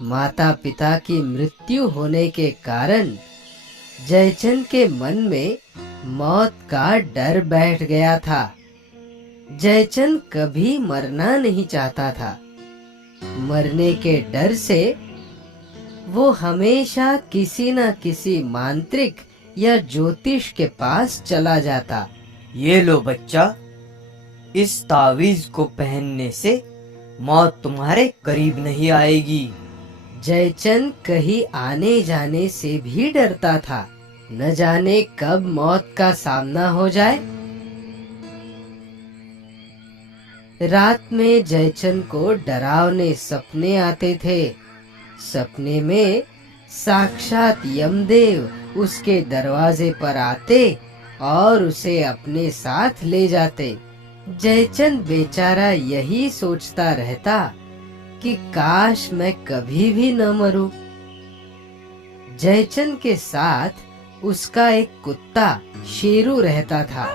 माता पिता की मृत्यु होने के कारण जयचंद के मन में मौत का डर बैठ गया था। जयचंद कभी मरना नहीं चाहता था। मरने के डर से वो हमेशा किसी न किसी मांत्रिक या ज्योतिष के पास चला जाता। ये लो बच्चा, इस तावीज को पहनने से मौत तुम्हारे करीब नहीं आएगी। जयचंद कहीं आने जाने से भी डरता था, न जाने कब मौत का सामना हो जाए। रात में जयचंद को डरावने सपने आते थे। सपने में साक्षात यमदेव उसके दरवाजे पर आते और उसे अपने साथ ले जाते। जयचंद बेचारा यही सोचता रहता कि काश मैं कभी भी न मरूं। जयचंद के साथ उसका एक कुत्ता शेरू रहता था।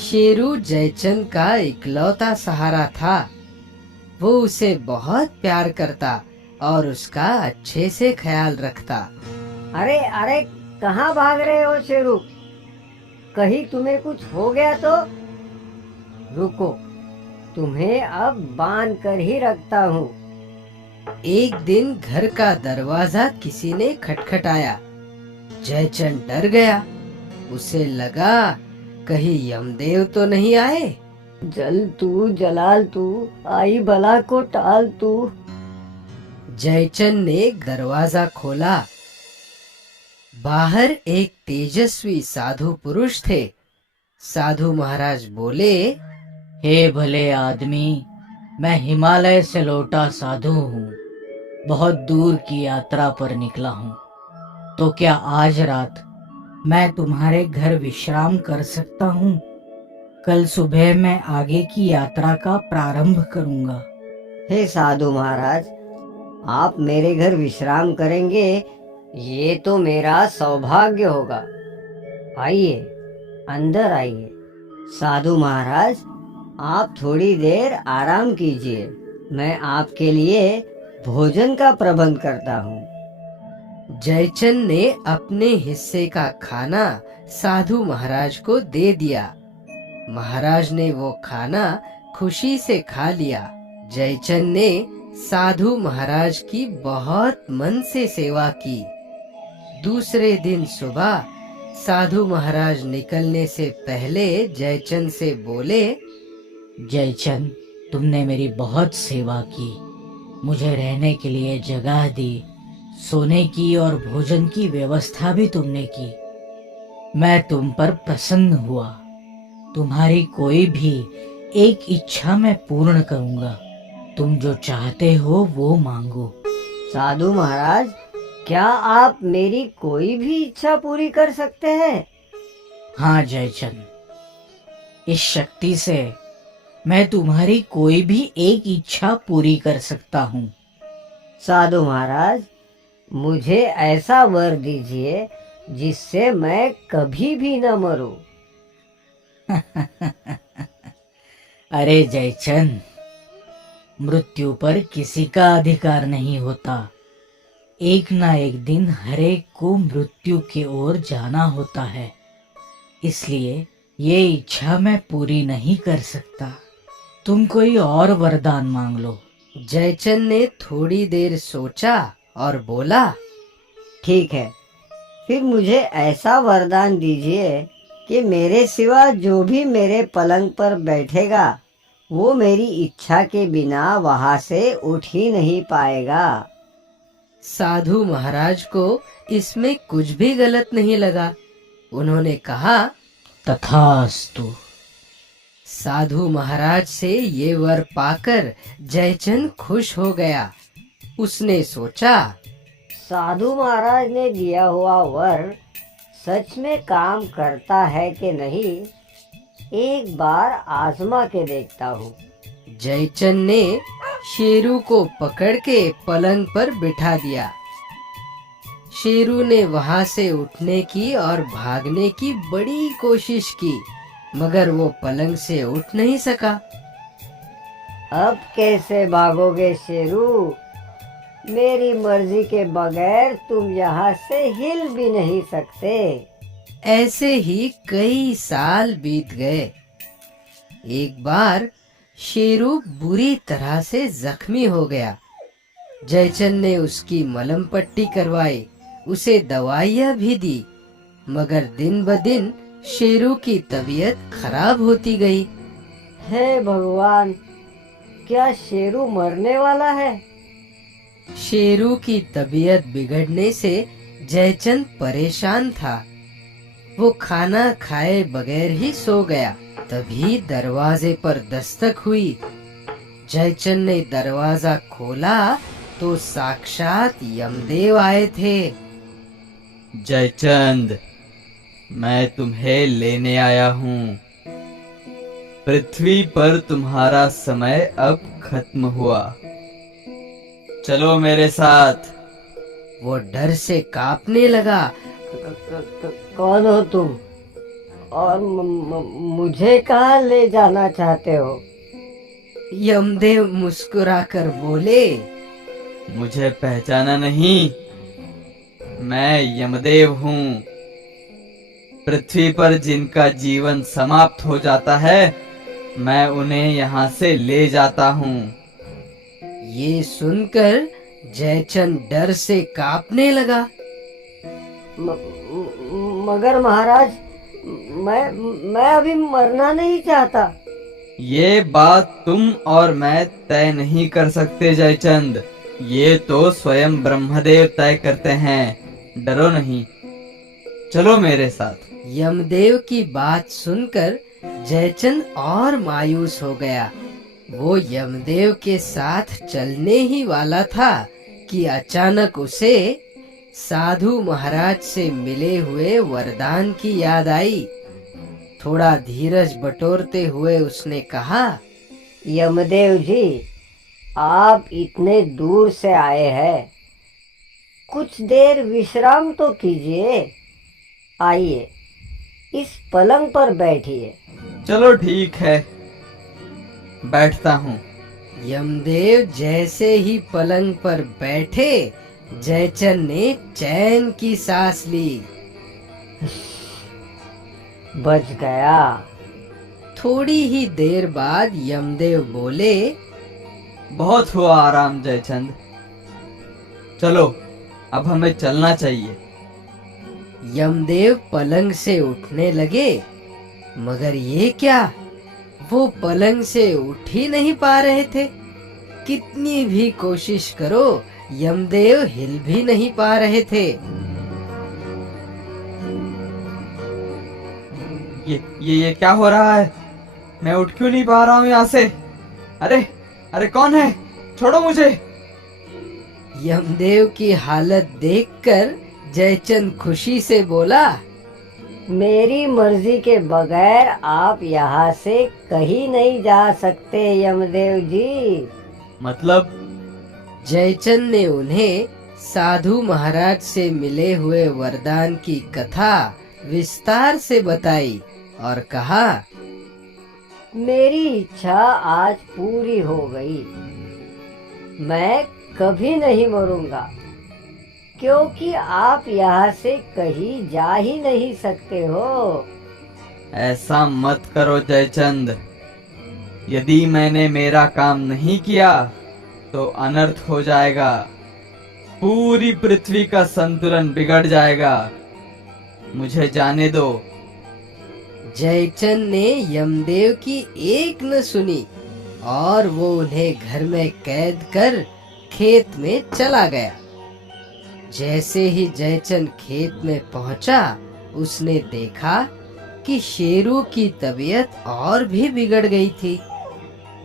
शेरू जयचंद का इकलौता सहारा था। वो उसे बहुत प्यार करता और उसका अच्छे से ख्याल रखता। अरे अरे, कहाँ भाग रहे हो शेरू? कहीं तुम्हें कुछ हो गया तो? रुको, तुम्हें अब बांध कर ही रखता हूँ। एक दिन घर का दरवाजा किसी ने खटखटाया। जयचंद डर गया। उसे लगा कहीं यमदेव तो नहीं आए। जल तू जलाल तू, आई भला को टाल तू। जयचंद ने दरवाजा खोला। बाहर एक तेजस्वी साधु पुरुष थे। साधु महाराज बोले, हे भले आदमी, मैं हिमालय से लौटा साधु हूँ। बहुत दूर की यात्रा पर निकला हूँ। तो क्या आज रात मैं तुम्हारे घर विश्राम कर सकता हूँ? कल सुबह मैं आगे की यात्रा का प्रारंभ करूँगा। हे साधु महाराज, आप मेरे घर विश्राम करेंगे, ये तो मेरा सौभाग्य होगा। आइए, अंदर आइए। साधु महाराज, आप थोड़ी देर आराम कीजिए, मैं आपके लिए भोजन का प्रबंध करता हूँ। जयचंद ने अपने हिस्से का खाना साधु महाराज को दे दिया। महाराज ने वो खाना खुशी से खा लिया। जयचंद ने साधु महाराज की बहुत मन से सेवा की। दूसरे दिन सुबह साधु महाराज निकलने से पहले जयचंद से बोले, जयचंद, तुमने मेरी बहुत सेवा की। मुझे रहने के लिए जगह दी, सोने की और भोजन की व्यवस्था भी तुमने की। मैं तुम पर प्रसन्न हुआ। तुम्हारी कोई भी एक इच्छा मैं पूर्ण करूंगा। तुम जो चाहते हो वो मांगो। साधु महाराज, क्या आप मेरी कोई भी इच्छा पूरी कर सकते हैं? हाँ जयचंद, इस शक्ति से मैं तुम्हारी कोई भी एक इच्छा पूरी कर सकता हूँ। साधु महाराज, मुझे ऐसा वर दीजिए जिससे मैं कभी भी न मरूं। अरे जयचंद, मृत्यु पर किसी का अधिकार नहीं होता। एक ना एक दिन हरेक को मृत्यु की ओर जाना होता है। इसलिए ये इच्छा मैं पूरी नहीं कर सकता। तुम कोई और वरदान मांग लो। जयचंद ने थोड़ी देर सोचा और बोला, ठीक है, फिर मुझे ऐसा वरदान दीजिए कि मेरे सिवा जो भी मेरे पलंग पर बैठेगा वो मेरी इच्छा के बिना वहां से उठ ही नहीं पाएगा। साधु महाराज को इसमें कुछ भी गलत नहीं लगा। उन्होंने कहा, तथास्तु। साधु महाराज से ये वर पाकर जयचंद खुश हो गया। उसने सोचा, साधु महाराज ने दिया हुआ वर सच में काम करता है कि नहीं, एक बार आजमा के देखता हूँ। जयचंद ने शेरू को पकड़ के पलंग पर बिठा दिया। शेरू ने वहां से उठने की और भागने की बड़ी कोशिश की, मगर वो पलंग से उठ नहीं सका। अब कैसे भागोगे शेरू? मेरी मर्जी के बगैर तुम यहाँ से हिल भी नहीं सकते। ऐसे ही कई साल बीत गए। एक बार शेरू बुरी तरह से जख्मी हो गया। जयचंद ने उसकी मलहम पट्टी करवाई, उसे दवाइयाँ भी दी, मगर दिन ब दिन शेरू की तबीयत खराब होती गई। हे भगवान, क्या शेरू मरने वाला है? शेरू की तबीयत बिगड़ने से जयचंद परेशान था। वो खाना खाए बगैर ही सो गया। तभी दरवाजे पर दस्तक हुई। जयचंद ने दरवाजा खोला तो साक्षात यमदेव आए थे। जयचंद, मैं तुम्हें लेने आया हूँ। पृथ्वी पर तुम्हारा समय अब खत्म हुआ। चलो मेरे साथ। वो डर से कांपने लगा। कौन हो तुम और मुझे कहाँ ले जाना चाहते हो? यमदेव मुस्कुराकर बोले, मुझे पहचाना नहीं? मैं यमदेव हूँ। पृथ्वी पर जिनका जीवन समाप्त हो जाता है, मैं उन्हें यहाँ से ले जाता हूँ। ये सुनकर जयचंद डर से कांपने लगा। मगर महाराज, मैं अभी मरना नहीं चाहता। ये बात तुम और मैं तय नहीं कर सकते जयचंद। ये तो स्वयं ब्रह्मदेव तय करते हैं। डरो नहीं, चलो मेरे साथ। यमदेव की बात सुनकर जयचंद और मायूस हो गया। वो यमदेव के साथ चलने ही वाला था कि अचानक उसे साधु महाराज से मिले हुए वरदान की याद आई। थोड़ा धीरज बटोरते हुए उसने कहा, यमदेव जी, आप इतने दूर से आए हैं, कुछ देर विश्राम तो कीजिए। आइए, इस पलंग पर बैठिए। चलो ठीक है, बैठता हूँ। यमदेव जैसे ही पलंग पर बैठे, जयचंद ने चैन की सांस ली। बच गया। थोड़ी ही देर बाद यमदेव बोले, बहुत हुआ आराम जयचंद, चलो अब हमें चलना चाहिए। यमदेव पलंग से उठने लगे, मगर ये क्या, वो पलंग से उठ ही नहीं पा रहे थे। कितनी भी कोशिश करो, यमदेव हिल भी नहीं पा रहे थे। ये क्या हो रहा है? मैं उठ क्यों नहीं पा रहा हूँ यहाँ से? अरे अरे कौन है? छोड़ो मुझे। यमदेव की हालत देखकर जयचंद खुशी से बोला, मेरी मर्जी के बगैर आप यहाँ से कहीं नहीं जा सकते यमदेव जी। मतलब? जयचंद ने उन्हें साधु महाराज से मिले हुए वरदान की कथा विस्तार से बताई और कहा, मेरी इच्छा आज पूरी हो गई। मैं कभी नहीं मरूंगा, क्योंकि आप यहाँ से कहीं जा ही नहीं सकते हो। ऐसा मत करो जयचंद। यदि मैंने मेरा काम नहीं किया तो अनर्थ हो जाएगा। पूरी पृथ्वी का संतुलन बिगड़ जाएगा। मुझे जाने दो। जयचंद ने यमदेव की एक न सुनी और वो उन्हें घर में कैद कर खेत में चला गया। जैसे ही जयचंद खेत में पहुंचा, उसने देखा कि शेरू की तबीयत और भी बिगड़ गई थी।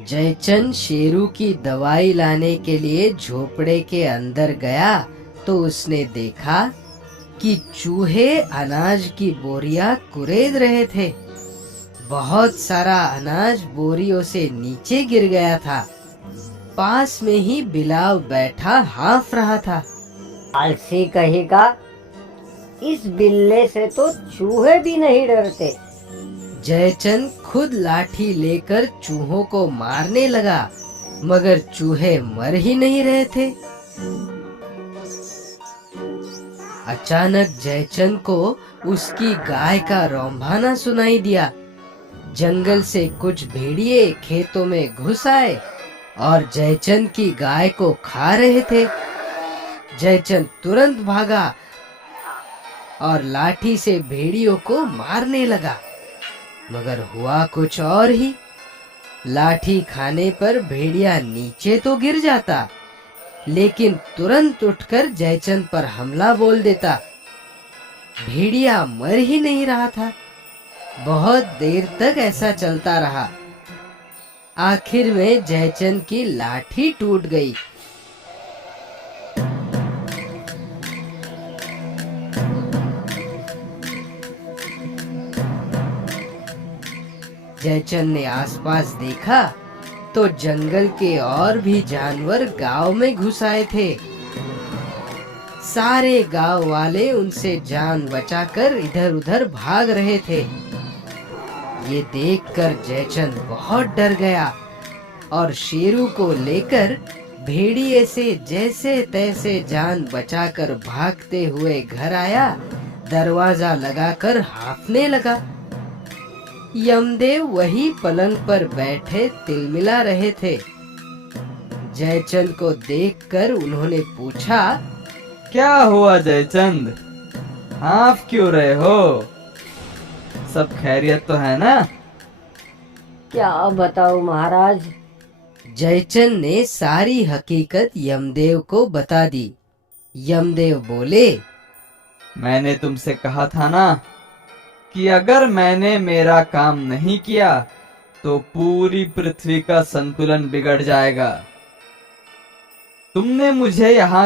जयचंद शेरू की दवाई लाने के लिए झोपड़े के अंदर गया तो उसने देखा कि चूहे अनाज की बोरियां कुरेद रहे थे। बहुत सारा अनाज बोरियों से नीचे गिर गया था। पास में ही बिलाव बैठा हाँफ रहा था। आलसी कहेगा, इस बिल्ले से तो चूहे भी नहीं डरते। जयचंद खुद लाठी लेकर चूहों को मारने लगा, मगर चूहे मर ही नहीं रहे थे। अचानक जयचंद को उसकी गाय का रौंभाना सुनाई दिया। जंगल से कुछ भेड़िए खेतों में घुस आए और जयचंद की गाय को खा रहे थे। जयचंद तुरंत भागा और लाठी से भेड़ियों को मारने लगा, मगर हुआ कुछ और ही। लाठी खाने पर भेड़िया नीचे तो गिर जाता, लेकिन तुरंत उठकर जयचंद पर हमला बोल देता। भेड़िया मर ही नहीं रहा था। बहुत देर तक ऐसा चलता रहा। आखिर में जयचंद की लाठी टूट गई। जयचंद ने आसपास देखा तो जंगल के और भी जानवर गांव में घुस आए थे। सारे गांव वाले उनसे जान बचाकर इधर उधर भाग रहे थे। ये देखकर जयचंद बहुत डर गया और शेरू को लेकर भेड़िए से जैसे तैसे जान बचाकर भागते हुए घर आया। दरवाजा लगाकर हांफने लगा। यमदेव वही पलंग पर बैठे तिलमिला रहे थे। जयचंद को देखकर उन्होंने पूछा, क्या हुआ जयचंद, हाफ क्यों रहे हो? सब खैरियत तो है ना? क्या बताऊं महाराज। जयचंद ने सारी हकीकत यमदेव को बता दी। यमदेव बोले, मैंने तुमसे कहा था ना कि अगर मैंने मेरा काम नहीं किया तो पूरी पृथ्वी का संतुलन बिगड़ जाएगा। तुमने मुझे यहाँ